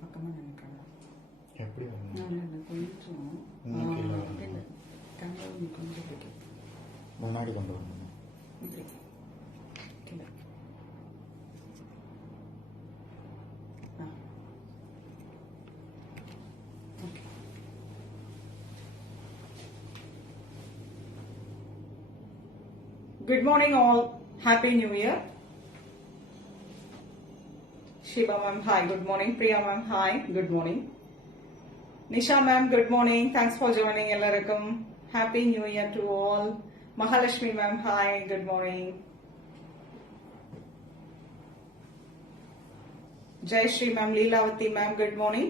பக்கமா நினைக்கிறேன். எப்படி கொஞ்சம் முன்னாடி கொண்டு வரணும். Good morning all. Happy New Year. Shiva ma'am, hi, good morning. Priya ma'am, hi, good morning. Nisha ma'am, good morning. Thanks for joining. Ellarukkum Happy New Year to all. Mahalashmi ma'am, hi, good morning. Jai Shri ma'am, Leelavati ma'am, good morning.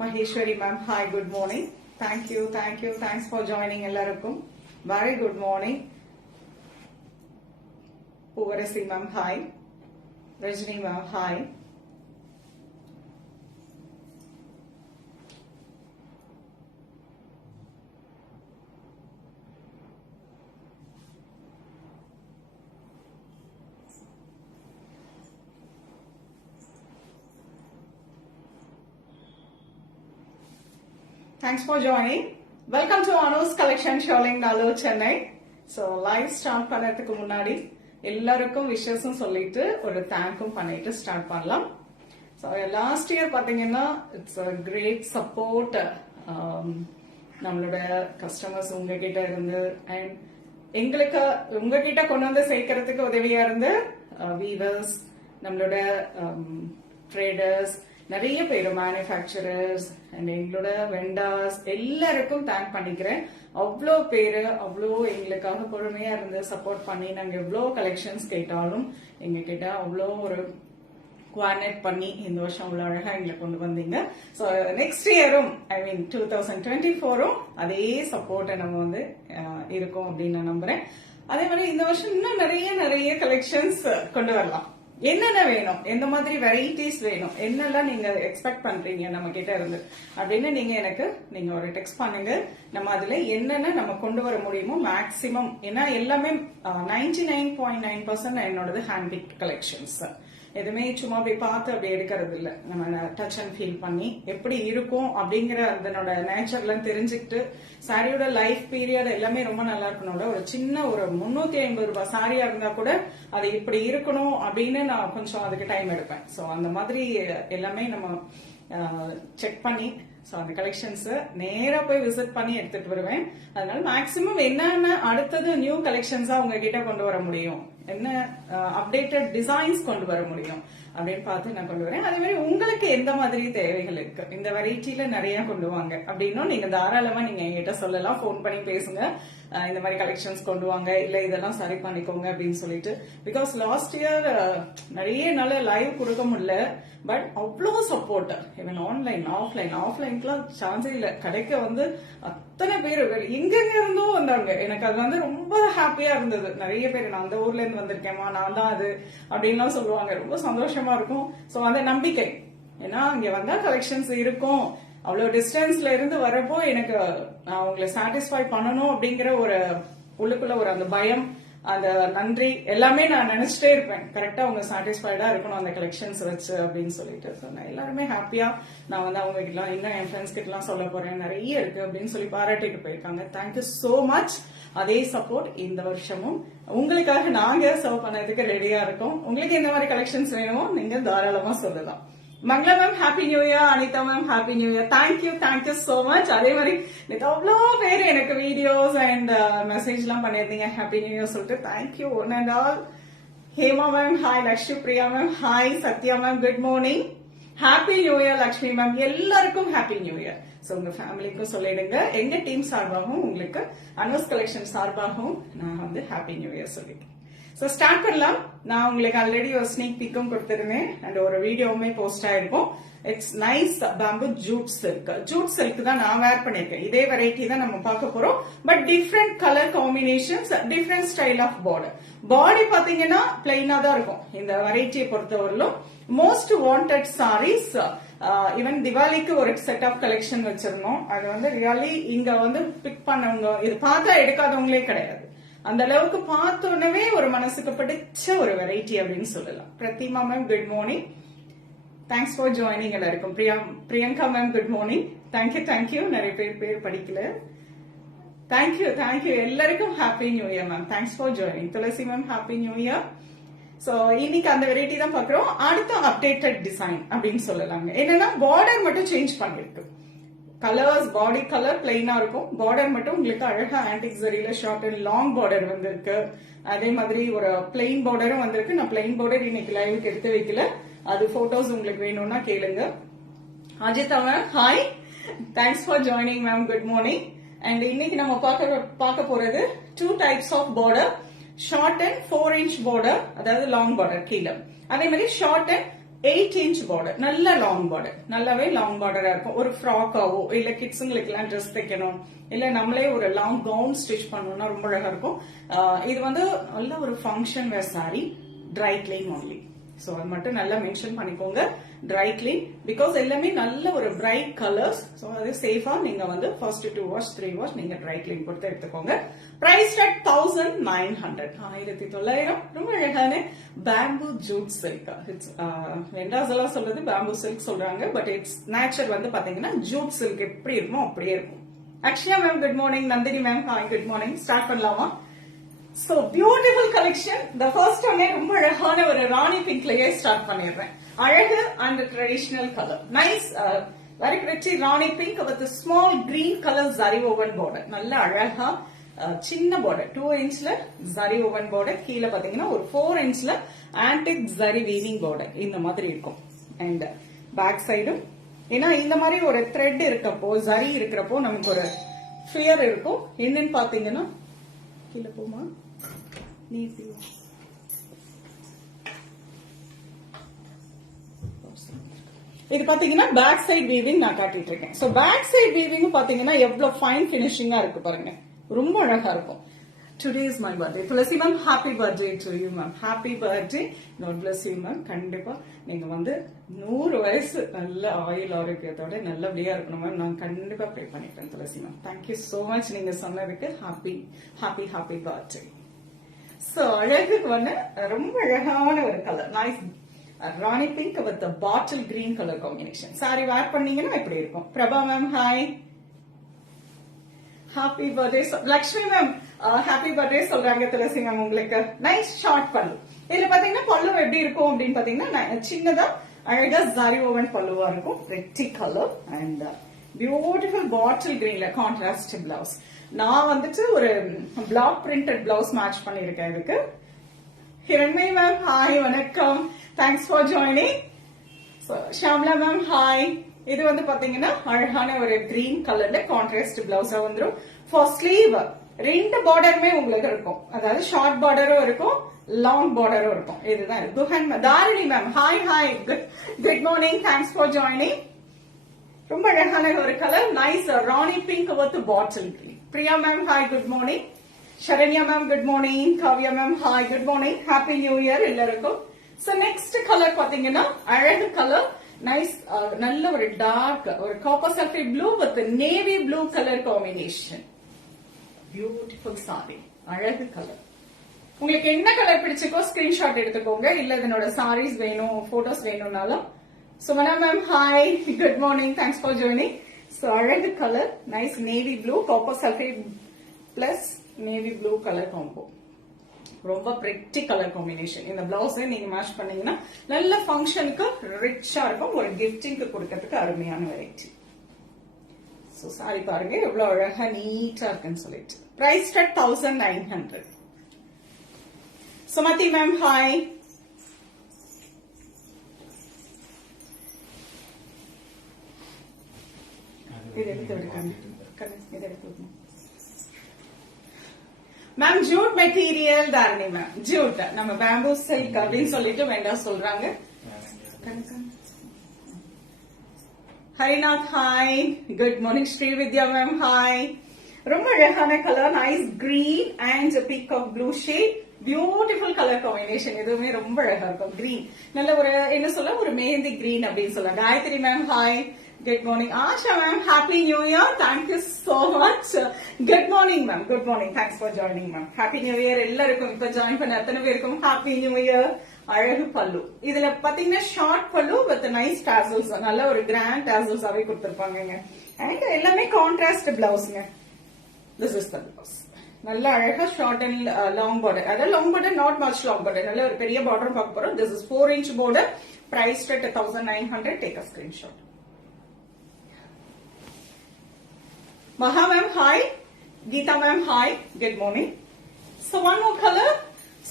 Maheshwari ma'am, hi, good morning. Thank you. Thanks for joining ellarukkum. Very good morning. Puvarasi ma'am, hi. Rajni ma'am, hi. Thanks for joining. Welcome to Anu's Collection Showing Nalur Chennai. So live start பண்ணதுக்கு முன்னாடி எல்லாருக்கும் விஷஸும் சொல்லிட்டு ஒரு தேங்க்கும் பண்ணிட்டு start பண்ணலாம். So last year பாத்தீங்கன்னா it's a great support நம்மளோட customers உங்ககிட்ட இருந்து அண்ட் எங்களுக்கு உங்ககிட்ட கொண்டு வந்து சேர்க்கறதுக்கு உதவியா இருந்து வீவர்ஸ், நம்மளோட ட்ரேடர்ஸ், நிறைய பேர் மேனுஃபேக்சரர்ஸ் அண்ட் எங்களோட வெண்டார்ஸ் எல்லாருக்கும் தேங்க் பண்ணிக்கிறேன். அவ்வளோ பேரு அவ்வளோ எங்களுக்காக பொறுமையா இருந்து சப்போர்ட் பண்ணி நாங்க எவ்வளோ கலெக்ஷன்ஸ் கேட்டாலும் எங்க கிட்ட அவ்வளோ ஒரு குவார்டினேட் பண்ணி இந்த வருஷம் அவ்வளோ அழகா எங்களை கொண்டு வந்தீங்க. ஸோ நெக்ஸ்ட் இயரும் ஐ மீன் 2024ம் அதே சப்போர்ட்டை நம்ம வந்து இருக்கும் அப்படின்னு நான் நம்புறேன். அதே மாதிரி இந்த வருஷம் இன்னும் நிறைய கலெக்ஷன்ஸ் கொண்டு வரலாம். என்னென்ன வேணும், எந்த மாதிரி வெரைட்டிஸ் வேணும், என்னெல்லாம் நீங்க எக்ஸ்பெக்ட் பண்றீங்க நம்ம கிட்ட இருந்து அப்படின்னு நீங்க ஒரு டெக்ஸ்ட் பண்ணுங்க. நம்ம அதுல என்னென்ன நம்ம கொண்டு வர முடியுமோ மேக்சிமம், ஏன்னா எல்லாமே 99.9% என்னோடது ஹேண்ட் பிக் கலெக்ஷன்ஸ். எதுவுமே சும்மா போய் பார்த்து அப்படி எடுக்கிறது இல்ல. நம்ம டச் அண்ட் ஃபீல் பண்ணி எப்படி இருக்கும் அப்படிங்கிற அதனோட நேச்சர்ல தெரிஞ்சுக்கிட்டு சாரியோட லைஃப் பீரியட் எல்லாமே ரொம்ப நல்லா இருக்கணும். ஒரு சின்ன ஒரு 350 ரூபாய் சாரியா இருந்தா கூட அது இப்படி இருக்கணும் அப்படின்னு நான் கொஞ்சம் அதுக்கு டைம் எடுப்பேன். ஸோ அந்த மாதிரி எல்லாமே நம்ம செக் பண்ணி ஸோ அந்த கலெக்ஷன்ஸ் நேரா போய் விசிட் பண்ணி எடுத்துட்டு வருவேன். அதனால மேக்சிமம் என்னென்ன அடுத்தது நியூ கலெக்ஷன்ஸா உங்ககிட்ட கொண்டு வர முடியும், என்ன அப்டேட்டட் டிசைன்ஸ் கொண்டு வர முடியும் அப்படின்னு பார்த்து நான் கொண்டு வரேன். அதே மாதிரி உங்களுக்கு எந்த மாதிரி தேவைகள் இருக்கு, இந்த வெரைட்டில நிறைய கொண்டு வாங்க அப்படின்னும் நீங்க தாராளமா நீங்க என்கிட்ட சொல்லலாம். போன் பண்ணி பேசுங்க, இந்த மாதிரி கலெக்ஷன்ஸ் கொண்டு வாங்க, இல்ல இதெல்லாம் சரி பண்ணிக்கோங்க அப்படின்னு சொல்லிட்டு. பிகாஸ் லாஸ்ட் இயர் நிறைய நாள் லைவ் கொடுக்க முடியல, பட் அவ்வளோ சப்போர்ட். ஈவன் ஆஃப்லைன்க்குலாம் சான்ஸே இல்ல. கடைக்கு வந்து அத்தனை பேர் எங்க இருந்தும் வந்தாங்க. எனக்கு அது வந்து ரொம்ப ஹாப்பியா இருந்தது. நிறைய பேர் நான் அந்த ஊர்ல இருந்து வந்திருக்கேமா, நான் தான் அது அப்படின்லாம் சொல்லுவாங்க. ரொம்ப சந்தோஷமா இருக்கும். சோ அந்த நம்பிக்கை, ஏன்னா இங்க வந்தா கலெக்ஷன்ஸ் இருக்கும். அவ்வளவு டிஸ்டன்ஸ்ல இருந்து வரப்போ எனக்கு நான் உங்களை சாட்டிஸ்ஃபை பண்ணணும் அப்படிங்கிற ஒரு உள்ளுக்குள்ள ஒரு அந்த பயம், அந்த நன்றி எல்லாமே நான் நினைச்சிட்டே இருப்பேன். கரெக்டா அவங்க சாட்டிஸ்ஃபைடா இருக்கணும் அந்த கலெக்ஷன்ஸ் வச்சு அப்படின்னு சொல்லிட்டு. நான் எல்லாருமே ஹாப்பியா நான் வந்து அவங்க கிட்ட இன்னும் என் ஃப்ரெண்ட்ஸ் கிட்ட எல்லாம் சொல்ல போறேன், நிறைய இருக்கு அப்படின்னு சொல்லி பாராட்டிட்டு போயிருக்காங்க. Thank you so much. அதே சப்போர்ட் இந்த வருஷமும் உங்களுக்காக நாங்க சர்வ் பண்ணதுக்கு ரெடியா இருக்கோம். உங்களுக்கு எந்த மாதிரி கலெக்ஷன்ஸ் வேணுமோ நீங்க தாராளமா சொல்லலாம். Mangala ma'am happy new year. Anitha ma'am happy new year. Thank you so much. அதே மாதிரி நேற்று அவ்வளோ பேர் எனக்கு வீடியோஸ் அண்ட் மெசேஜ் எல்லாம் பண்ணிருந்தீங்க ஹாப்பி நியூ இயர் சொல்லிட்டு. Thank you one and all. Hema ma'am hi. Lakshmi Priya ma'am hi. Sathya ma'am good morning. Happy new year Lakshmi ma'am. எல்லாருக்கும் ஹாப்பி நியூ இயர். சோ உங்க ஃபேமிலிக்கும் சொல்லிடுங்க. எங்க டீம் சார்பாகவும் உங்களுக்கு அனோஸ் கலெக்ஷன் சார்பாகவும் நான் வந்து ஹாப்பி நியூ இயர் சொல்லிட்டேன். சோ ஸ்டார்ட் பண்ணலாம். நான் உங்களுக்கு ஆல்ரெடி ஒரு ஸ்னீக் பிக்கும் கொடுத்திருந்தேன் அண்ட் ஒரு வீடியோவுமே போஸ்ட் ஆயிருக்கும். It's nice bamboo Jude silk. Jude silk தான் நான் வேர் பண்ணிருக்கேன். இதே வெரைட்டி தான் நம்ம பார்க்க போறோம். But different colour combinations, different style of border. Body பாத்தீங்கன்னா பிளைனா தான் இருக்கும் இந்த வெரைட்டியை பொறுத்தவரையிலும். Most wanted saris. ஈவன் திவாலிக்கு ஒரு செட் ஆஃப் கலெக்ஷன் வச்சிருந்தோம். அது வந்து ரியலி இங்க வந்து பிக் பண்ணவங்க, இது பார்த்தா எடுக்காதவங்களே கிடையாது. அந்த அளவுக்கு பார்த்தோன்னே ஒரு மனசுக்கு பிடிச்ச ஒரு வெரைட்டி அப்படின்னு சொல்லலாம். Prathima ma'am good morning. Thanks for joining எல்லாருக்கும். Priyanka ma'am good morning. Thank you. நிறைய பேர் படிக்கல. தேங்க்யூ எல்லாருக்கும் happy new year ma'am. Thanks for joining. Tulasi ma'am happy new year. So இன்னைக்கு அந்த வெரைட்டி தான் பாக்குறோம். அடுத்த அப்டேட்டட் டிசைன் அப்படின்னு சொல்லலாங்க. என்னன்னா பார்டர் மட்டும் சேஞ்ச் பண்ணிருக்கு. கலர்ஸ் பாடி கலர் பிளைனா இருக்கும். பார்டர் மட்டும் உங்களுக்கு அழகா ஆன்டிக் ஜரியில ஷார்ட் அண்ட் லாங் பார்டர் வந்திருக்கு. அதே மாதிரி ஒரு பிளைன் பார்டரும் வந்திருக்கு. நான் பிளைன் பார்டர் இன்னைக்கு லைவுக்கு எடுத்து வைக்கல. அது போட்டோஸ் உங்களுக்கு வேணும்னா கேளுங்க. Ajitha ma'am hi. Thanks for joining ma'am. Good morning. And இன்னைக்கு நம்ம பார்க்க போறது 2 types of border. Short and 4 inch border, அதாவது லாங் பார்டர் கீழே. அதே மாதிரி ஷார்ட் அண்ட் 8 inch பார்டர், நல்ல லாங் பார்டர், நல்லாவே லாங் பார்டரா இருக்கும். ஒரு ஃப்ராக்காவோ இல்ல கிட்ஸுங்களுக்கு எல்லாம் ட்ரெஸ் தைக்கணும், இல்ல நம்மளே ஒரு லாங் கவுன் ஸ்டிச் பண்ணணும்னா ரொம்ப அழகா இருக்கும். இது வந்து நல்ல ஒரு ஃபங்க்ஷன் வேர் sorry, dry clean only. So அது மட்டும் நல்லா மென்ஷன் பண்ணிக்கோங்க, ட்ரை கிளீன். பிகாஸ் எல்லாமே நல்ல ஒரு பிரைட் கலர்ஸ். சோ அது சேஃபா நீங்க வந்து ஃபர்ஸ்ட் 2 வாஷ் 3 வாஷ் நீங்க ட்ரை கிளீன் கொடுத்து எடுத்துக்கோங்க. Price at 1900, 1900. ரொம்ப அழகான பேம்பு ஜூட் சில்க். வெண்டாஸ் எல்லாம் சொல்றது பேம்பு சில்க் சொல்றாங்க. பட் இட்ஸ் நேச்சர் வந்து பாத்தீங்கன்னா ஜூட் சில்க் எப்படி இருக்குமோ அப்படியே இருக்கும். Akshaya ma'am good morning. Nandini ma'am hi good morning. Start பண்ணலாமா? So beautiful collection. The first one ரொம்ப அழகான ஒரு ராணி பிங்க்லயே ஸ்டார்ட் பண்ணிடுறேன். அழகு and traditional color. Nice, very pretty Rani pink with a small green color zari woven border. நல்ல அழகா சின்ன border 2 inchல zari woven border. கீழே பாத்தீங்கன்னா ஒரு 4 inchல antique zari weaving border இந்த மாதிரி இருக்கும். And back side, ஏன்னா இந்த மாதிரி ஒரு thread இருக்கப்போ zari இருக்கிறப்போ நமக்கு ஒரு fear இருக்கும். என்னன்னு பாத்தீங்கன்னா கீழே போமா இது பாத்தீங்கன்னா பேக் சைட் வீவிங் நான் காட்டிட்டு இருக்கேன். சோ பேக் சைட் வீவிங் பாத்தீங்கன்னா எவ்வளவு ஃபைன் பினிஷிங்கா இருக்கு பாருங்க, ரொம்ப அழகா இருக்கும். Today is my birthday. Tulasi ma'am, happy birthday to you ma'am. Happy birthday. God bless you ma'am. கண்டிப்பா நீங்க வந்து 100 வயசு நல்ல ஆயுள் ஆரோக்கியத்தோட நல்லபடியா இருக்கணும் மேம். நான் கண்டிப்பா ப்ரே பண்ணிட்டேன் துளசி மேம். தேங்க்யூ சோ மச் நீங்க சொன்னதுக்கு. Happy birthday. சோ அழகுக்கு வந்து ரொம்ப அழகான ஒரு colour, nice rani pink with bottle green colour combination. Sari wear பண்ணீங்கன்னா இப்படி இருக்கும். Prabha ma'am hi. Happy birthday. Lakshmi ma'am happy birthday சொல்றாங்க துளசி மேம் உங்களுக்கு. Nice short pallu. இதுல பாத்தீங்கன்னா பல்லு எப்படி இருக்கும் அப்படின்னு பாத்தீங்கன்னா சின்னதா அழகா ஜரி ஓவன் பல்லுவா இருக்கும். Red colour and beautiful bottle கிரீன்ல கான்ட்ராஸ்ட் பிளவுஸ். நான் வந்துட்டு ஒரு பிளாக் பிரிண்டட் பிளவுஸ் மேட்ச் பண்ணிருக்கேன் இதுக்கு. ஹிரண்மை மேம் ஹாய் வணக்கம். Thanks for joining. Shamla ma'am hi. இது வந்து பாத்தீங்கன்னா அழகான ஒரு கிரீன் கலர்ல கான்ட்ராஸ்ட் பிளவுஸா வந்துடும். ஃபார் ஸ்லீவ் 2 பார்டருமே உங்களுக்கு இருக்கும், அதாவது ஷார்ட் பார்டரும் இருக்கும், லாங் பார்டரும் இருக்கும். இதுதான் Guhan. Tharini ma'am hi good morning. Thanks for joining. ரொம்ப அழகான ஒரு colour, nice rani pink with bottle green. Priya ma'am hi good morning. Saranya ma'am good morning. Kavya ma'am hi good morning. Happy new year எல்லாருக்கும். சோ நெக்ஸ்ட் கலர் பாத்தீங்கன்னா அழகு colour, nice நல்ல ஒரு dark ஒரு copper sulphate blue with navy blue colour combination. Beautiful sorry, அழகு colour. உங்களுக்கு என்ன colour பிடிச்சிக்கோ ஸ்கிரீன்ஷாட் எடுத்துக்கோங்க. இல்ல இதனோட சாரீஸ் வேணும், போட்டோஸ் வேணும்னாலும். Sumana ma'am hi good morning. Thanks for joining. So அழகு colour, nice navy blue copper sulphate plus navy blue colour combo. ரொம்ப பிரிட்டி கலர் காம்பினேஷன். இந்த பிளவுஸ் நீங்க மேட்ச் பண்ணீங்கன்னா நல்ல ஃபங்க்ஷனுக்கு ரிச்சா இருக்கும், ஒரு கிஃப்டிங்க்கு கொடுக்கறதுக்கு அருமையான வெரைட்டி. சோ சாரி பாருங்க எவ்வளவு அழகா நீட்டா இருக்குன்னு சொல்லிட்டு. பிரைஸ் 1900. Sumathi ma'am hi. இது எடுத்து விடுங்க. Ma'am jute material Dharani ma'am, jute நம்ம பேம்பூ சில்க் அப்படின்னு சொல்லிட்டு வேண்டாம் சொல்றாங்க. Harinath hi, good morning. Srividya ma'am hi. ரொம்ப அழகான colour, nice green and peacock blue shade, beautiful colour combination. எதுவுமே ரொம்ப அழகா இருக்கும். கிரீன் நல்ல ஒரு என்ன சொல்ல ஒரு மேந்தி கிரீன் அப்படின்னு சொல்லலாம். Gayathri ma'am hi, good morning. Asha ma'am happy new year, thank you so much. Good morning ma'am, good morning, thanks for joining ma'am. Happy new year எல்லாருக்கும். இப்ப ஜாயின் பண்ண அத்தனை பேருக்கும் ஹாப்பி நியூ இயர். அழகு பல்லு, இதுல பாத்தீங்கன்னா ஷார்ட் பல்லு வித் நைஸ் டாசல்ஸ், நல்ல ஒரு கிராண்ட் டாசல்ஸாவே கொடுத்திருப்பாங்க. அண்ட் எல்லாமே கான்ட்ராஸ்ட் பிளவுஸ்ங்க. This is the blouse. நல்ல அழகா ஷார்ட் அண்ட் லாங் பார்டர், அதாவது long border not much long border, நல்ல ஒரு பெரிய பார்டர் பார்க்க போறோம். This is 4 inch border, priced at 1900. Take a screenshot. Maha ma'am hi, Geeta ma'am hi, good morning. So one more color,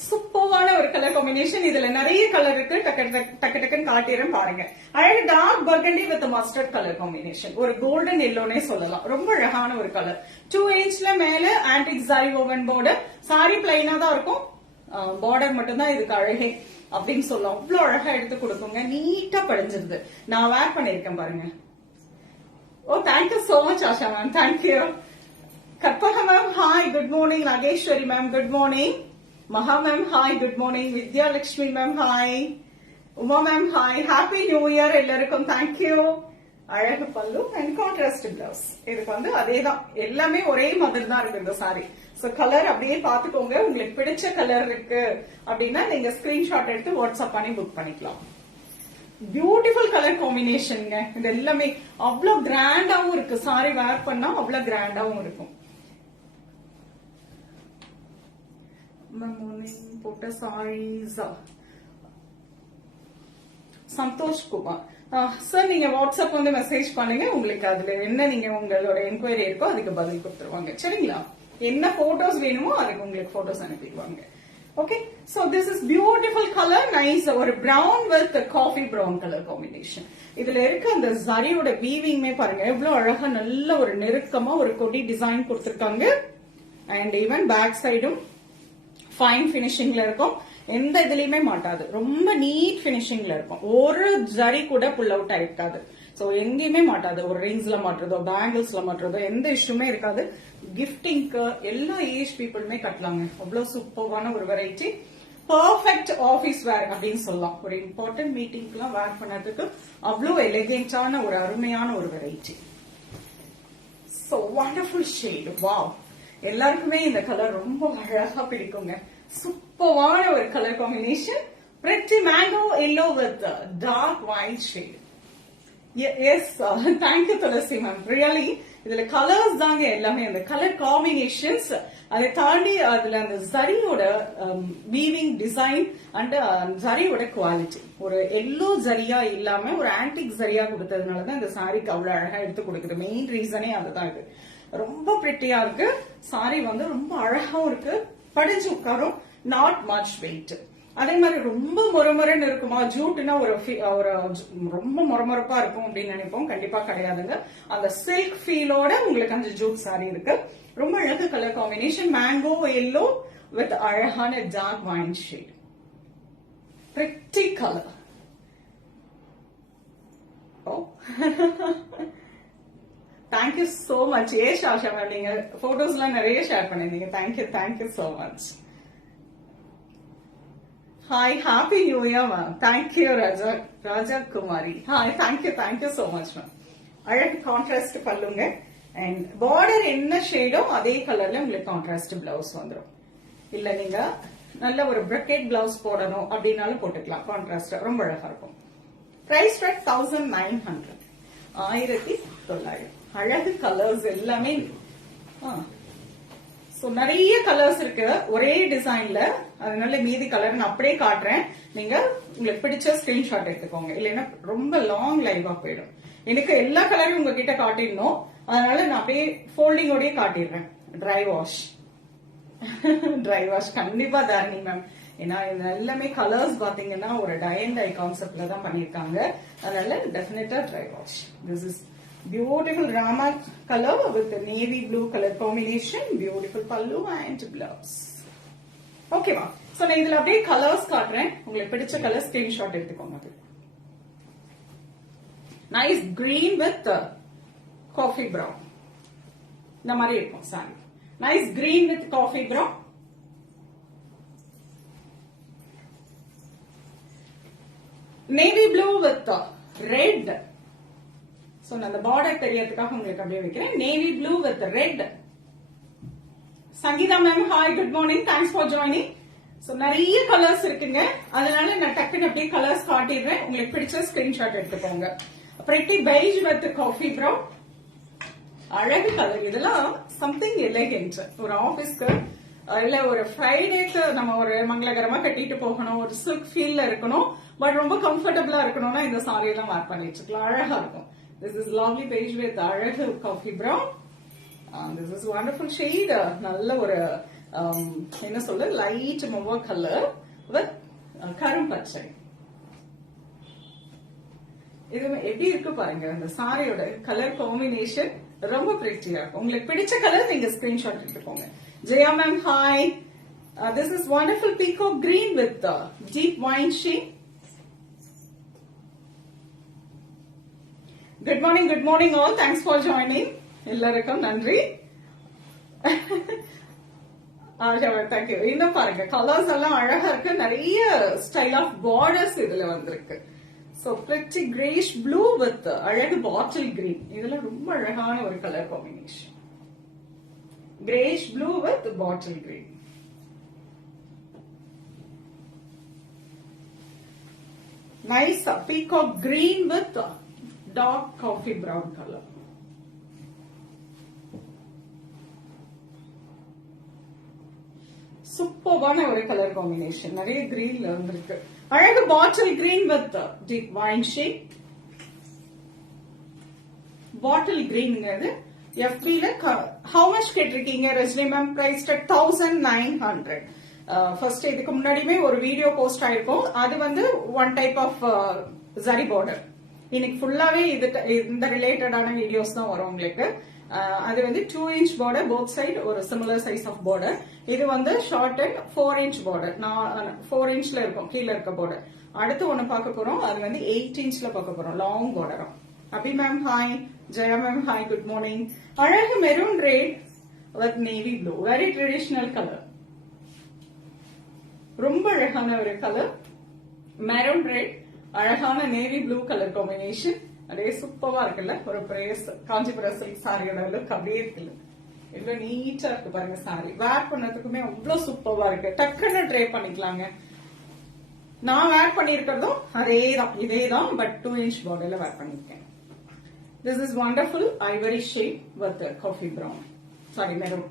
சூப்பரான ஒரு colour combination. இதுல நிறைய கலர் இருக்கு, டக்கு டக்குன்னு காட்டிறேன் பாருங்க. அழகு dark burgundy with mustard colour combination, ஒரு கோல்டன் எல்லோனே சொல்லலாம். ரொம்ப அழகான ஒரு கலர். 2 inchல மேல antique zari woven border. Sari பிளைனா தான் இருக்கும், பார்டர் மட்டும் தான் இதுக்கு அழகே அப்படின்னு சொல்லலாம். அவ்வளவு அழகா எடுத்து கொடுக்குங்க, நீட்டா படிஞ்சிருது. நான் வேர் பண்ணிருக்கேன் பாருங்க. Oh, thank you so much, Asha ma'am. Thank you. Karpaka ma'am, hi. Good morning. Nageshwari ma'am, good morning. Maha ma'am, hi. Good morning. Vidya Lakshmi ma'am, hi. Uma ma'am, hi. Happy New Year. Ellarukkum thank you. அழகு பல்லு and contrast blouse. இதுக்கு வந்து அதேதான், எல்லாமே ஒரே மாதிரி தான் இருக்கு இந்த சாரி. சோ கலர் அப்படியே பாத்துக்கோங்க. உங்களுக்கு பிடிச்ச கலர் இருக்கு அப்படின்னா நீங்க ஸ்கிரீன்ஷாட் எடுத்து வாட்ஸ்அப் பண்ணி புக் பண்ணிக்கலாம். பியூட்டிஃபுல் கலர் காம்பினேஷன்ங்க. இது எல்லாமே அவ்வளவு கிராண்டாவும் இருக்கு. சாரி வேர் பண்ணா அவ்வளவு கிராண்டாவும் இருக்கும். போட்ட சாரீஸ் சந்தோஷ் குமார் சார், நீங்க வாட்ஸ்அப் வந்து மெசேஜ் பண்ணுங்க. உங்களுக்கு அதுல என்ன நீங்க உங்களோட என்கொயரி இருக்கோ அதுக்கு பதில் கொடுத்துருவாங்க. சரிங்களா? என்ன போட்டோஸ் வேணுமோ அதுக்கு உங்களுக்கு போட்டோஸ் அனுப்பிடுவாங்க. Okay, so this is beautiful color, nice ஒரு brown with coffee brown color combination. இதுல இருக்க அந்த ஜரியோட வீவிங்மே பாருங்க எவ்வளவு அழகா, நல்ல ஒரு நெருக்கமா ஒரு கொடி டிசைன் கொடுத்திருக்காங்க. அண்ட் ஈவன் பேக் சைடும் ஃபைன் பினிஷிங்ல இருக்கும். எந்த இதுலயுமே மாட்டாது, ரொம்ப நீட் பினிஷிங்ல இருக்கும். ஒரு ஜரி கூட புல் அவுட் ஆயிருக்காது. சோ எங்கேயுமே மாட்டாது. ஒரு ரிங்ஸ்ல மாட்டுறதோ பேங்கிள்ஸ்ல மாட்டுறதோ எந்த இஷ்யூமே இருக்காது. கிஃப்டிங்க்கு எல்லா ஏஜ் பீப்புளுமே கட்டலாங்க. அவ்வளவு சூப்பரான ஒரு வெரைட்டி. பர்ஃபெக்ட் ஆபீஸ் வேர் அப்படின்னு சொல்லலாம். ஒரு இம்பார்ட்டன்ட் மீட்டிங்க்கு எல்லாம் வேர் பண்ணதுக்கு அவ்வளவு எலிகென்டான ஒரு அருமையான ஒரு variety. So wonderful shade. Wow, எல்லாருக்குமே இந்த கலர் ரொம்ப அழகா பிடிக்குங்க. சூப்பரான ஒரு colour combination. Pretty mango yellow with dark white shade. Yes, thank you Tulasi ma'am. Really, இதுல கலர்ஸ் தாங்க எல்லாமே. அந்த கலர் காம்பினேஷன்ஸ், அதை தாண்டி அதுல அந்த ஜரியோட வீவிங் டிசைன் அண்ட் ஜரியோட குவாலிட்டி. ஒரு எல்லோ ஜரியா இல்லாம ஒரு ஆன்டிக் ஜரியா கொடுத்ததுனாலதான் இந்த சாரிக்கு அவ்வளவு அழகா எடுத்து கொடுக்குது. மெயின் ரீசனே அதுதான். இது ரொம்ப பிரிட்டியா இருக்கு. சாரி வந்து ரொம்ப அழகாவும் இருக்கு, படிஞ்சு உட்காரும், நாட் மச் வெயிட். அதே மாதிரி ரொம்ப மொரமொரன்னு இருக்குமா, ஜூட்னா ஒரு ரொம்ப மொரமொரப்பா இருக்கும் அப்படின்னு நினைப்போம். கண்டிப்பா கிடையாதுங்க. அந்த சில்க் ஃபீலோட உங்களுக்கு அந்த ஜூட் சாரி இருக்கு. ரொம்ப அழகு colour combination. Mango yellow with அழகான dark wine shade. Pretty colour. Oh, thank you so much. ஏஷ் ஆஷா மேம், நீங்க போட்டோஸ் எல்லாம் நிறைய ஷேர் பண்ணிருந்தீங்க. Thank you so much. Hi, happy new year ma'am. Thank you Raja Kumari. Hi, thank you so much ma'am. அழகு contrast பல்லுங்க. And border என்ன shadow அதே கலர்ல உங்களுக்கு கான்ட்ராஸ்ட் பிளவுஸ் வந்துடும். இல்ல நீங்க நல்ல ஒரு பிரக்கெட் பிளவுஸ் போடணும் அப்படின்னாலும் போட்டுக்கலாம். கான்ட்ராஸ்ட் ரொம்ப அழகா இருக்கும். பிரைஸ் 1900. 1900. அழகு கலர்ஸ் எல்லாமே சோ நிறைய கலர்ஸ் இருக்கு ஒரே டிசைன்ல, அதனால மீதி கலர் நான் அப்படியே காட்டுறேன். நீங்க உங்களுக்கு பிடிச்ச ஸ்கிரீன்ஷாட் எடுத்துக்கோங்க, இல்லைன்னா ரொம்ப லாங் லைவா போயிடும். எனக்கு எல்லா கலரும் உங்ககிட்ட காட்டிடணும், அதனால நான் அப்படியே ஃபோல்டிங்கோடய காட்டிடுறேன். ட்ரை வாஷ் ட்ரை வாஷ் கண்டிப்பா தாரணி மேம். ஏன்னா இது எல்லாமே கலர்ஸ் பாத்தீங்கன்னா ஒரு டை அண்ட் டை கான்செப்ட்ல தான் பண்ணிருக்காங்க, அதனால டெஃபினட்டா dry wash. This is beautiful Rama color with the navy blue color combination, beautiful pallu and blouse. Okay ma, so நான் இதுல அப்படியே கலர்ஸ் காட்டுறேன், உங்களுக்கு பிடிச்ச கலர் ஸ்கிரீன்ஷாட் எடுத்துக்கோங்க. Nice green with coffee brown, இந்த மாதிரி இருக்கும் sorry. Nice green with coffee brown. navy blue with red. So நான் அந்த பார்டர் தெரியறதுக்காக உங்களுக்கு அப்படியே வைக்கிறேன். Navy blue with red. Sangeetha ma'am hi, good morning, thanks for joining. So நிறைய கலர்ஸ் இருக்குங்க, அதனால நான் டக்குன்னு அப்படியே கலர்ஸ் காட்டிடுறேன், உங்களுக்கு பிடிச்ச ஸ்கிரீன்ஷாட் எடுத்துக்கோங்க. Pretty beige with coffee brown, அழகு கலர். இதெல்லாம் சம்திங் எலகென்ட், ஒரு ஆபீஸ்க்கு இல்ல ஒரு ஃப்ரைடேக்கு நம்ம ஒரு மங்களகரமா கட்டிட்டு போகணும், ஒரு சில்க் ஃபீல்ல இருக்கணும், பட் ரொம்ப கம்ஃபர்டபுளா இருக்கணும்னா இந்த சாரி எல்லாம் வேர் பண்ணி வச்சுக்கலாம், அழகா இருக்கும். This is lovely beige with அழகு coffee brown. This is wonderful shade. நல்ல ஒரு என்ன சொல்ல லைட் மொவ கலர் with கரும் பச்சை. இது எப்படி இருக்கு பாருங்க, இந்த சாரியோட கலர் காம்பினேஷன் ரொம்ப பிரிட்டியா இருக்கும். உங்களுக்கு பிடிச்ச கலர் நீங்க ஸ்கிரீன்ஷாட் எடுத்துக்கோங்க. Jaya ma'am hi. This is wonderful peacock green with deep wine shade. Good morning all. Thanks for joining. எல்லாருக்கும் நன்றி. Thank you. இன்னும் பாருங்க கலர்ஸ் எல்லாம் அழகா இருக்கு, நிறைய ஸ்டைல் ஆஃப் பார்டர்ஸ் இதுல வந்திருக்கு. So pretty grayish blue with அழகு bottle green. இதெல்லாம் ரொம்ப அழகான ஒரு colour combination. Grayish blue with bottle green. Nice peacock green with dark coffee brown color. சூப்பரான ஒரு கலர் காம்பினேஷன், நிறைய கிரீன்ல வந்திருக்கு. அழகு bottle green with deep wine shade. Bottle கிரீன்ங்கிறது எஃபில ஹவு மச் கேட்டிருக்கீங்க ரஜினி மேம்? பிரைஸ் 1900. ஃபர்ஸ்ட் இதுக்கு முன்னாடியுமே ஒரு வீடியோ போஸ்ட் ஆயிருக்கும், அது வந்து one type of zari border. இன்னைக்கு ஃபுல்லாவே இந்த ரிலேட்டடான வீடியோஸ் தான் வரும் உங்களுக்கு. அது வந்து 2 inch பார்டர், போத் சைடு ஒரு சிமிலர் சைஸ் ஆஃப் பார்டர். இது வந்து ஷார்ட் அண்ட் 4 inch பார்டர், 4 inchல இருக்கும் கீழே இருக்க பார்டர். அடுத்து ஒன்னு பார்க்க போறோம், அது வந்து 8 inchல பார்க்க போறோம், லாங் பார்டரும். Abi ma'am hi, Jaya ma'am hi, good morning. அழகு maroon red with navy blue, very traditional colour, ரொம்ப அழகான ஒரு கலர். மெரூன் ரெட், அழகான நேவி ப்ளூ கலர் காம்பினேஷன், அதே சூப்பரா இருக்குல்ல. ஒரு பிரேஸ் காஞ்சிபுரம் சில்க் சாரியோட லுக் அப்படியே இருக்குல்ல, எவ்வளவு நீட்டா இருக்கு பாருங்க. சாரி வேர் பண்ணதுக்குமே அவ்வளவு சூப்பரா இருக்கு, டக்குன்னு ட்ரை பண்ணிக்கலாங்க. நான் வேர் பண்ணிருக்கிறதும் அதேதான், இதேதான், பட் 2 inch பார்டர்ல வேர் பண்ணிருக்கேன். This is wonderful ivory shade with coffee brown, sorry maroon.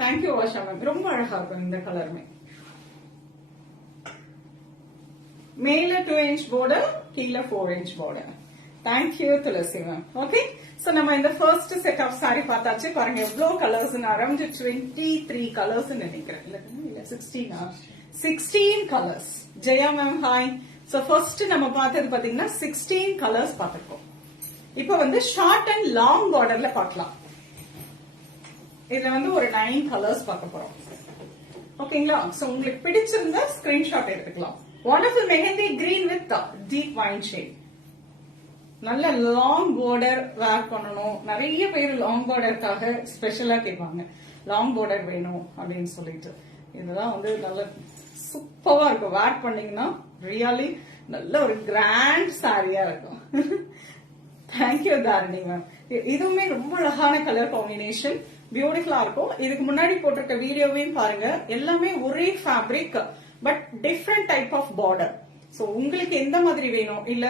Thank you Asha ma'am, ரொம்ப அழகா இருக்கும் இந்த கலருமே. மேல 2 inch border, கீழ 4 inch border. Thank you Tulasi ma'am. Okay, so நம்ம இந்த ஃபர்ஸ்ட் செட் ஆஃப் சாரி பார்த்தாச்சு. பாருங்க எவ்வளவு கலர்ஸ், அரௌண்ட் 23 கலர்ஸ் நினைக்கிறேன், இல்ல 16 colours. Jaya ma'am hi. So first நம்ம பார்த்தது பாத்தீங்கன்னா 16 கலர்ஸ் பார்த்திருக்கோம். இப்போ வந்து ஷார்ட் அண்ட் லாங் பார்டர்ல பார்க்கலாம். இதுல வந்து ஒரு 9 கலர்ஸ் பார்க்க போறோம். ஓகேங்களா? சோ உங்களுக்கு பிடிச்சிருந்தா ஸ்கிரீன்ஷாட் எடுத்துக்கலாம். Wonderful mehndi green with deep wine shade. நல்ல லாங் பார்டர் வேர் பண்ணணும். நிறைய பேர் லாங் பார்டருக்காக ஸ்பெஷலா கேட்பாங்க, லாங் பார்டர் வேணும் அப்படின்னு சொல்லிட்டு. இதெல்லாம் வந்து நல்ல சூப்பரா இருக்கும், வேர் பண்ணீங்கன்னா ரியலி நல்ல ஒரு கிராண்ட் சாரியா இருக்கும். Thank you Dharani ma'am. இதுவுமே ரொம்ப அழகான கலர் காம்பினேஷன், பியூட்டிஃபுல்லா இருக்கும். இதுக்கு முன்னாடி போட்டிருக்க வீடியோவையும் பாருங்க, எல்லாமே ஒரே fabric but different type of border. So உங்களுக்கு எந்த மாதிரி வேணும், இல்ல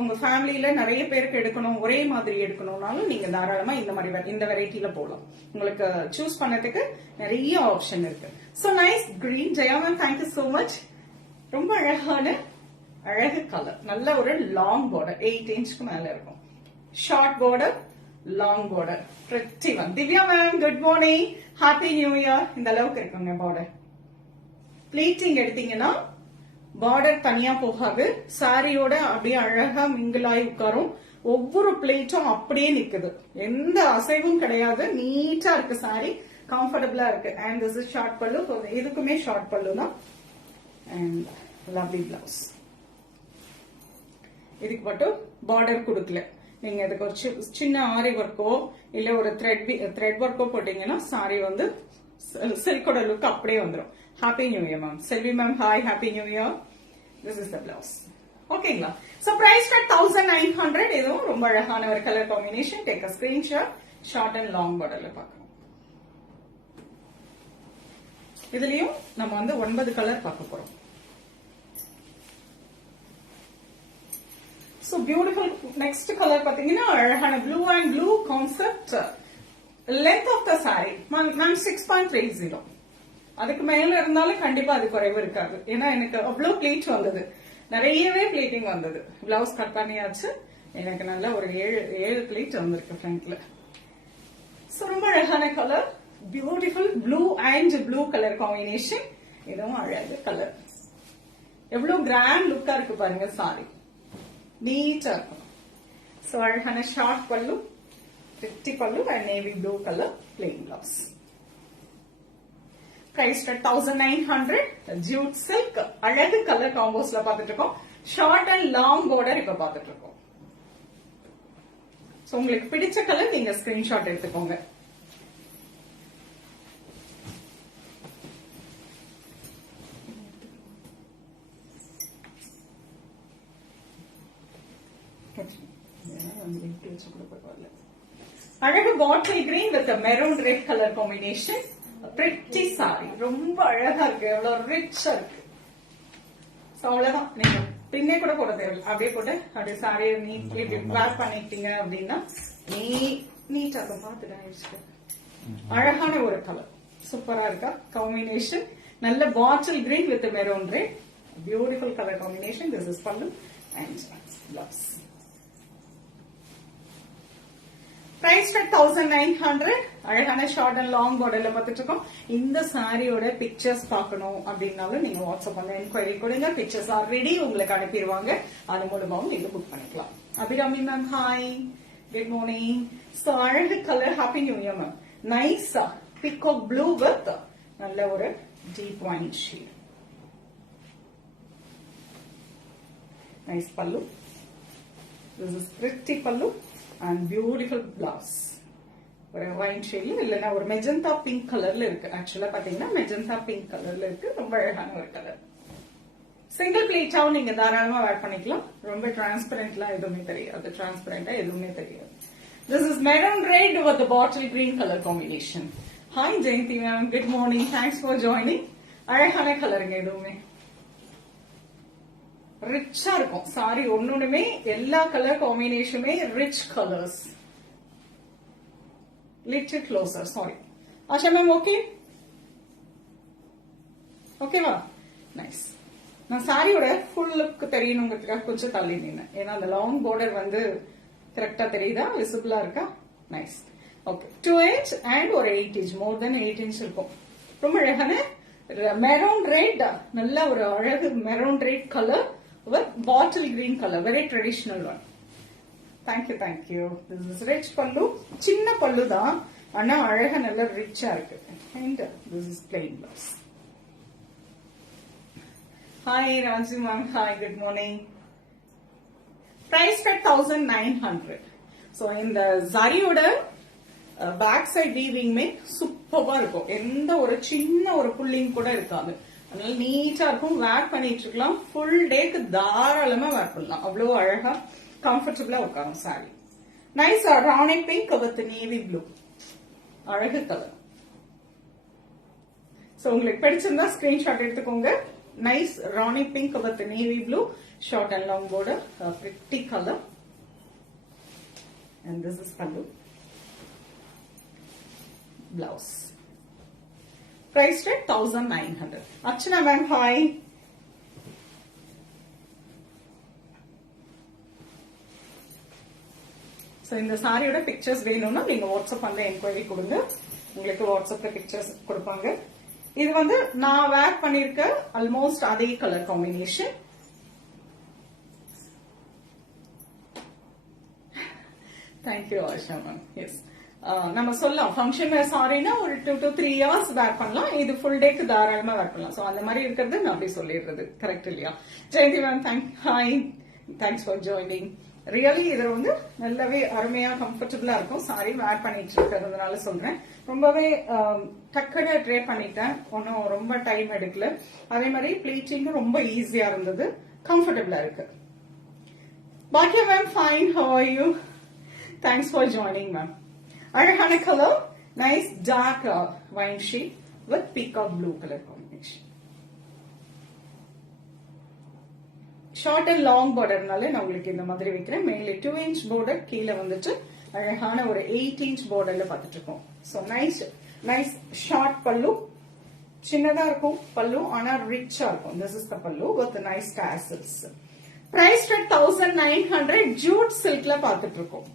உங்க ஃபேமிலியில நிறைய பேருக்கு எடுக்கணும், ஒரே மாதிரி எடுக்கணும்னாலும் நீங்க தாராளமா இந்த வெரைட்டில போகலாம். உங்களுக்கு சூஸ் பண்ணதுக்கு நிறைய ஆப்ஷன் இருக்கு. So nice green. Jaya ma'am, thank you so much. ரொம்ப அழகு கலர். நல்ல ஒரு லாங் பார்டர், 8 இன்ச்சுக்கு மேல இருக்கும். Short border, long border, pretty one. Divya ma'am, good morning, happy new year. இந்த அளவுக்கு இருக்குங்க பார்டர். பிளீட்டிங் எடுத்தீங்கன்னா பார்டர் தனியா போகாது, சாரியோட அப்படியே அழகா மிங்கிளாய் உட்காரும். ஒவ்வொரு பிளேட்டும் அப்படியே நிக்குது, எந்த அசைவும் கிடையாது. நீட்டா இருக்கு சாரி, கம்ஃபர்டபுளா இருக்கு. அண்ட் திஸ் இஸ் ஷார்ட் பல்லு. இதுக்குமே ஷார்ட் பல்லு தான். And lovely blouse. இதுக்கு மட்டும் பார்டர் கொடுக்கல. நீங்க இதுக்கு ஒரு சின்ன ஆரி ஒர்க்கோ இல்ல ஒரு த்ரெட் ஒர்க்கோ போட்டீங்கன்னா சாரி வந்து சில்கோட லுக் அப்படியே வந்துடும். Happy new year ma'am. Selvi ma'am, hi, happy new year. This is the blouse. ஓகேங்களா? So price 1900. இதுவும் ரொம்ப அழகான ஒரு colour combination. Take a screenshot. Short and long பார்டர்ல பார்க்கணும். இதுலயும் நம்ம வந்து 9 கலர் பார்க்க போறோம். So beautiful. Next color பாத்தீங்கன்னா அழகான blue and blue concept. Length of the saree நான் 6.30. அதுக்கு மேல இருந்தாலும் கண்டிப்பா அது குறைவு இருக்காது. ஏன்னா எனக்கு அவ்வளவு பிளேட் வந்தது, நிறையவே பிளேட்டிங் வந்தது. பிளவுஸ் கட் பண்ணியாச்சு. எனக்கு நல்ல ஒரு 7 பிளேட் வந்திருக்கு ஃப்ரண்ட்ல. சோ ரொம்ப அழகான colour. Beautiful blue and blue colour combination. இதுவும் அழகு கலர். எவ்வளவு கிராண்ட் லுக்கா இருக்கு பாருங்க சாரி. நீட்டா இருக்கும். சோ அழகான ஷார்ட் பல்லு, பிரிட்டி பல்லு and navy blue colour plain blouse. Price 1900. Jute silk அழகு கலர் காம்போஸ்ல பாத்துட்டு இருக்கோம். ஷார்ட் அண்ட் லாங் பார்டர் இப்ப பாத்துட்டு இருக்கோம். சோ உங்களுக்கு பிடிச்ச கலர் நீங்க ஸ்கிரீன்ஷாட் எடுத்துக்கோங்க. அழகு bottle green with maroon red colour combination. Pretty sorry. ரொம்ப அழகா இருக்கு, எவ்வளவு ரிச்சா இருக்கு. அவ்வளவுதான், நீங்க பின்னே கூட போட தேவையில்லை. அப்படியே போட்டு அப்படியே சாரியை நீட்லி வேர் பண்ணிட்டீங்க அப்படின்னா நீட்டா பார்த்துட்டு அழகான ஒரு கலர். சூப்பரா இருக்கா காம்பினேஷன். நல்ல பாட்டில் green with maroon red. Beautiful colour combination. This is பல்லு அண்ட் பிளவுஸ். பிரைஸ் 1900. அழகான ஷார்ட் அண்ட் லாங் பார்டர்ல பார்த்துட்டு இருக்கோம். இந்த சாரியோட பிக்சர்ஸ் பார்க்கணும் அப்படின்னாலும் நீங்க வாட்ஸ்அப் பண்ண என்கொயரி கொடுங்க. பிக்சர்ஸ் ஆல்ரெடி உங்களுக்கு அனுப்பிடுவாங்க. அது மூலமாவும் நீங்க புக் பண்ணிக்கலாம். Abirami ma'am, hi, good morning. So அழகு colour. Happy new year ma'am. நைஸா பிகாக் ப்ளூ வித் நல்ல ஒரு deep wine shade. Nice pallu. This is pretty pallu and beautiful blouse. ஒரு ஒயின் ஷேட்ல இல்லனா ஒரு மெஜந்தா பிங்க் கலர்ல இருக்கு. ஆக்சுவலா பாத்தீங்கன்னா மெஜந்தா பிங்க் கலர்ல இருக்கு. ரொம்ப அழகான ஒரு கலர். சிங்கிள் பிளேட்டாவும் நீங்க தாராளமா வேர் பண்ணிக்கலாம். ரொம்ப டிரான்ஸ்பரண்ட்லாம் எதுவுமே தெரியாது. டிரான்ஸ்பரண்டா எதுவுமே தெரியாது. This is maroon red with the bottle green color combination. Hi Jayanti ma'am, good morning. Thanks for joining. அழகான கலருங்க. எதுவுமே ரிச்சா இருக்கும் சாரி. ஒண்ணுமே எல்லா கலர் காம்பினேஷனுமே rich colours. Little closer. Sorry Asha ma'am, okay ஓகேவா? நைஸ். நான் சாரியோட ஃபுல் லுக் தெரியணுங்கிறதுக்காக கொஞ்சம் தள்ளி நின்னேன். ஏன்னா அந்த லாங் பார்டர் வந்து கரெக்டா தெரியுதா, விசிபிளா இருக்கா? நைஸ். ஓகே. 2 inch and ஒரு 8 inch, மோர் தென் 8 inch இருக்கும். ரொம்ப அழகான மெரூன் ரெட். நல்ல ஒரு அழகு maroon red colour with bottle green color, very traditional one. Thank you. This is rich pallu. சின்ன பல்லு தான், ஆனா அழகா நல்ல ரிச்சா இருக்கு. And this is plain blouse. Hi Raji ma'am, hi, good morning. Price 1900. So இந்த ஜரியோட பேக் சைட் வீவிங்மே சூப்பரா இருக்கும். எந்த ஒரு சின்ன ஒரு புல்லிங் கூட இருக்காது. அதனால நீட்டா இருக்கும். வேர் பண்ணிட்டு இருக்கலாம். ஃபுல் டேக்கு தாராளமா வேர் பண்ணலாம். அவ்வளவு அழகா கம்ஃபர்டபுளா உட்காரும் sorry. Nice rani pink with navy blue. அழகு கலர். சோ உங்களுக்கு பிடிச்சிருந்தா ஸ்கிரீன்ஷாட் எடுத்துக்கோங்க. Nice rani pink with navy blue. short and long border, a pretty color, and this is pallu. Blouse. Price at 1900. Archana ma'am, hi. So இந்த சாரியோட pictures வேணும்னா நீங்க WhatsApp பண்ண enquiry கொடுங்க, உங்களுக்கு வாட்ஸ்அப்ல பிக்சர்ஸ் கொடுப்பாங்க. இது வந்து நான் வேர் பண்ணிருக்க ஆல்மோஸ்ட் அதே colour combination. Thank you Asha ma'am. Yes, நம்ம சொல்லலாம் ஃபங்க்ஷன் வேர் சாரினா ஒரு 2 to 3 hours வேர் பண்ணலாம், இது ஃபுல் டேக்கு தாராளமா வேர் பண்ணலாம். ஸோ அந்த மாதிரி இருக்கிறது நான் அப்படி சொல்லிடுறது கரெக்ட் இல்லையா? Jayanthi ma'am hi, thanks for joining. Really இது வந்து நல்லாவே அருமையா கம்ஃபர்டபுளா இருக்கும். சாரி வேர் பண்ணிட்டு இருக்கிறதுனால சொல்றேன். ரொம்பவே டக்குனு ட்ரே பண்ணிட்டேன், ஒன்னும் ரொம்ப டைம் எடுக்கல. அதே மாதிரி ப்ளீச்சிங் ரொம்ப ஈஸியா இருந்தது, கம்ஃபர்டபுளா இருக்கு. பாக்கியா ma'am fine, how are you? Thanks for joining ma'am. அழகான colour, nice dark wine shade with peacock blue colour combination. Short and long பார்டர்னால நான் உங்களுக்கு இந்த மாதிரி வைக்கிறேன். மேலே 2 inch பார்டர், கீழே வந்துட்டு அழகான ஒரு 8 inch பார்டர்ல பார்த்துட்டு இருக்கோம். ஸோ நைஸ் ஷார்ட் பல்லு, சின்னதா இருக்கும் பல்லு, ஆனா ரிச்சா இருக்கும். This is the pallu with nice tassels. Price at 1900. Jute சில்க்ல பார்த்துட்டு இருக்கோம்.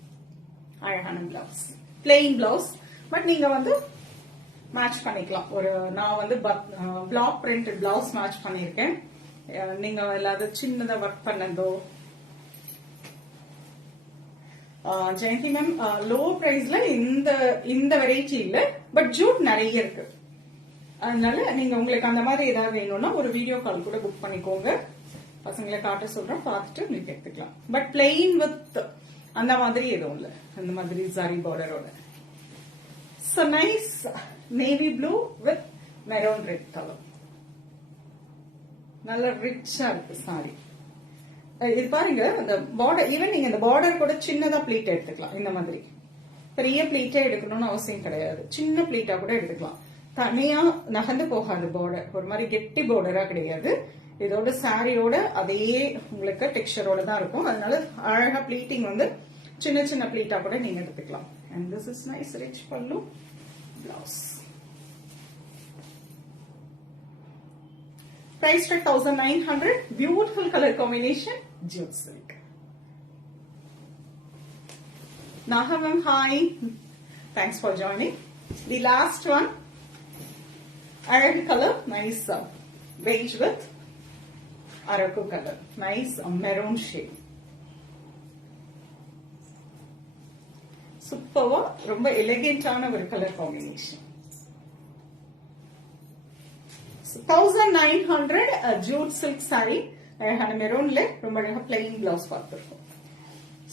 அழகான பிளவுஸ், பிளெயின் பிளவுஸ், பட் நீங்க வந்து மேட்ச் பண்ணிக்கலாம். நான் வந்து பிளாக் பிரிண்டட் பிளவுஸ் மேட்ச் பண்ணிருக்கேன். நீங்க எல்லாரும் சின்னதா ஒர்க் பண்ணதோ. ஜெயந்தி மேம் லோ பிரைஸ்ல இந்த வெரைட்டி இல்ல, பட் ஜூட் நிறைய இருக்கு. அதனால நீங்க உங்களுக்கு அந்த மாதிரி ஏதாவது வேணும்னா ஒரு வீடியோ கால் கூட புக் பண்ணிக்கோங்க. பசங்களை காட்ட சொல்றேன், பார்த்துட்டு நீங்க எடுத்துக்கலாம். பட் பிளெயின் வித் அந்த மாதிரி எதுவும் இல்ல, அந்த மாதிரி sorry பார்டரோட. So nice navy blue with maroon red color. நல்ல ரிச்சா இருக்கு சாரி. இது பாருங்க, அந்த பார்டர், ஈவன் நீங்க இந்த பார்டர் கூட சின்னதா பிளீட் எடுத்துக்கலாம். இந்த மாதிரி பெரிய பிளீட்டே எடுக்கணும்னு அவசியம் கிடையாது, சின்ன பிளீட்டா கூட எடுத்துக்கலாம். தனியா நகர்ந்து போகாது பார்டர், ஒரு மாதிரி கெட்டி பார்டரா கிடையாது. இதோட சாரியோட அதே உங்களுக்கு டெக்ஸ்சரோட தான் இருக்கும். அதனால அழகா பிளீட்டிங் வந்து சின்ன சின்ன பிளீட்டா கூட நீங்க எடுத்துக்கலாம். And this is nice rich பல்லு, blouse. Price at 1900. Beautiful color combination, jute silk. Naha ma'am, hi. Thanks for joining. The last one, iron color, nice beige with araku color, nice maroon shade. Superba, ரொம்ப எலிகென்ட்டான ஒரு colour combination. 1900 jute silk sorry, அழகான மெரூன்ல ரொம்ப அழகா plain blouse பார்த்திருக்கோம்.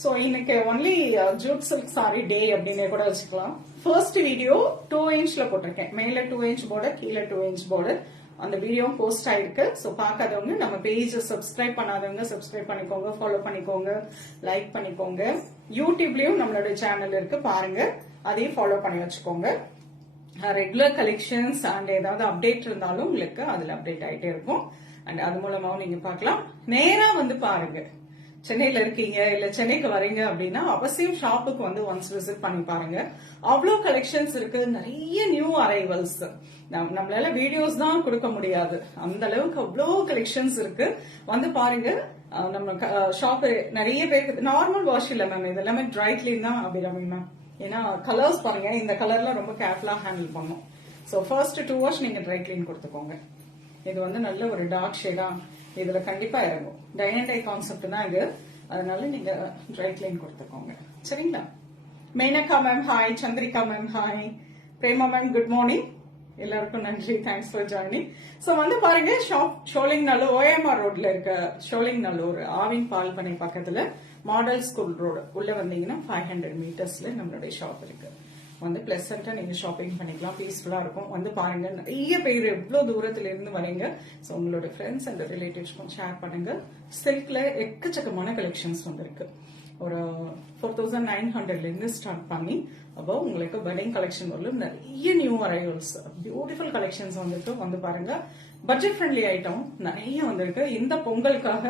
So இன்னைக்கு only Jude silk sorry டே அப்படின்னு கூட வச்சுக்கலாம். ஃபர்ஸ்ட் வீடியோ 2 inchல போட்டிருக்கேன், மேல 2 inch பார்டர், கீழே 2 inch பார்டர். அந்த வீடியோ போஸ்ட் ஆயிருக்கு. சோ பார்க்காதவங்க நம்ம பேஜ் சப்ஸ்கிரைப் பண்ணாதவங்க சப்ஸ்கிரைப் பண்ணிக்கோங்க, ஃபாலோ பண்ணிக்கோங்க, லைக் பண்ணிக்கோங்க. யூடியூப்லயும் நம்மளோட சேனல் இருக்கு, பாருங்க, அதையும் ஃபாலோ பண்ணி வச்சுக்கோங்க. ரெகுலர் கலெக்ஷன்ஸ் அண்ட் ஏதாவது அப்டேட் இருந்தாலும் உங்களுக்கு அதுல அப்டேட் ஆயிட்டே இருக்கும். அண்ட் அது மூலமாவும் நீங்க பார்க்கலாம். நேரா வந்து பாருங்க, சென்னையில இருக்கீங்க இல்ல சென்னைக்கு வரீங்க அப்படின்னா அவசியம் ஷாப்புக்கு வந்து ஒன்ஸ் விசிட் பண்ணி பாருங்க. அவ்வளவு கலெக்ஷன்ஸ் இருக்கு, நிறைய நியூ அரைவல்ஸ். நம்மளால வீடியோஸ் தான் கொடுக்க முடியாது, அந்த அளவுக்கு அவ்வளவு கலெக்ஷன்ஸ் இருக்கு. வந்து பாருங்க. நம்ம ஷாப் நிறைய பேருக்கு நார்மல் வாஷ் இல்ல மேம், இது எல்லாமே ட்ரை கிளீன் தான் அபிராமி மேம். ஏன்னா கலர்ஸ் பாருங்க, இந்த கலர்ல ரொம்ப கேர்ஃபுல்லா ஹேண்டில் பண்ணும். சோ ஃபர்ஸ்ட் 2 வாஷ் நீங்க ட்ரை கிளீன் கொடுத்துக்கோங்க. இது வந்து நல்ல ஒரு டார்க் ஷேடா இதுல கண்டிப்பா இறங்கும். டை அண்ட் டை கான்செப்ட் தான் இது, அதனால நீங்க ட்ரை கிளீன் கொடுத்துக்கோங்க. சரிங்களா? Menaka ma'am hi, Chandrika ma'am hi, Prema ma'am good morning. எல்லாருக்கும் நன்றி, தேங்க்ஸ் ஃபார் ஜாயினிங். சோ வந்து பாருங்க, ஷோலிங் நல்லூர், OMR ரோட்ல இருக்க ஷோலிங் நல்லூர் ஆவின் பால் பண்ணை பக்கத்துல மாடல் ஸ்கூல் ரோடு உள்ள வந்தீங்கன்னா 500 மீட்டர்ஸ்ல நம்மளுடைய ஷாப் இருக்கு. வந்து பிளசண்டா நீங்க ஷாப்பிங் பண்ணிக்கலாம், பீஸ்ஃபுல்லா இருக்கும். வந்து பாருங்க, நிறைய பேர் எவ்வளவு தூரத்துல இருந்து வரீங்க. சோ உங்களோட ஃப்ரெண்ட்ஸ் அண்ட் ரிலேட்டிவ்ஸ்க்கும் ஷேர் பண்ணுங்க. சில்க்ல எக்கச்சக்கமான கலெக்ஷன்ஸ் வந்திருக்கு. ஒரு 4900 இருந்து ஸ்டார்ட் பண்ணி அப்போ உங்களுக்கு வெட்டிங் கலெக்ஷன் வரலும் நிறைய நியூ அரைவல்ஸ் பியூட்டிஃபுல் கலெக்ஷன்ஸ் வந்துட்டு வந்து பாருங்க. பட்ஜெட் ஃப்ரெண்ட்லி ஐட்டம் நிறைய வந்திருக்கு. இந்த பொங்கலுக்காக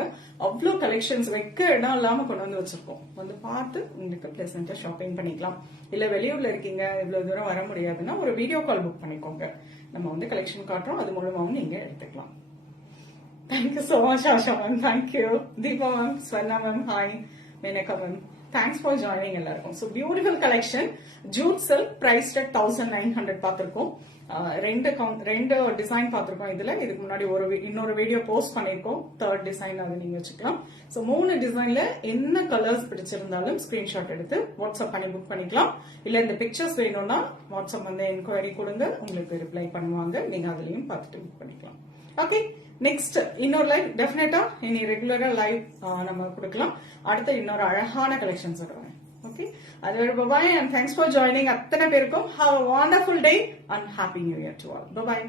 அவ்வளோ கலெக்ஷன்ஸ் வைக்க இடம் இல்லாம கொண்டு வந்து வச்சிருக்கோம். வந்து பார்த்து உங்களுக்கு பிளசண்டா ஷாப்பிங் பண்ணிக்கலாம். இல்ல வெளியூர்ல இருக்கீங்க, இவ்வளவு தூரம் வர முடியாதுன்னா ஒரு வீடியோ கால் புக் பண்ணிக்கோங்க. நம்ம வந்து கலெக்ஷன் காட்டுறோம், அது மூலமாவும் நீங்க எடுத்துக்கலாம். Thank you so much Asha ma'am, thank you Deepa ma'am, Swarna ma'am, hi Menaka ma'am, thanks for joining எல்லாருக்கும். So beautiful collection jute silk priced at 1900 பார்த்திருக்கோம். ரெண்டு டிசைன் பார்த்திருக்கோம். இதுக்கு முன்னாடி இன்னொரு வீடியோ போஸ்ட் பண்ணிருக்கோம். தேர்ட் டிசைன் அது நீங்க வச்சுக்கலாம். ஸோ 3 டிசைன்ல என்ன கலர்ஸ் பிடிச்சிருந்தாலும் ஸ்கிரீன்ஷாட் எடுத்து வாட்ஸ்அப் பண்ணி புக் பண்ணிக்கலாம். இல்ல இந்த பிக்சர்ஸ் வேணும்னா வாட்ஸ்அப் வந்து என்கொயரி கொடுங்க, உங்களுக்கு ரிப்ளை பண்ணுவாங்க. நீங்க அதுலயும் பார்த்துட்டு புக் பண்ணிக்கலாம். ஓகே, நெக்ஸ்ட் இன்னொரு லைவ் டெஃபினட்டா இனி ரெகுலரா லைவ் நம்ம கொடுக்கலாம். அடுத்த இன்னொரு அழகான கலெக்ஷன்ஸ் வருவாங்க. ஓகே, அது பாய் அண்ட் தேங்க்ஸ் ஃபார் ஜாயினிங். அத்தனை பேருக்கும் have a wonderful day and happy new year to all. Bye bye.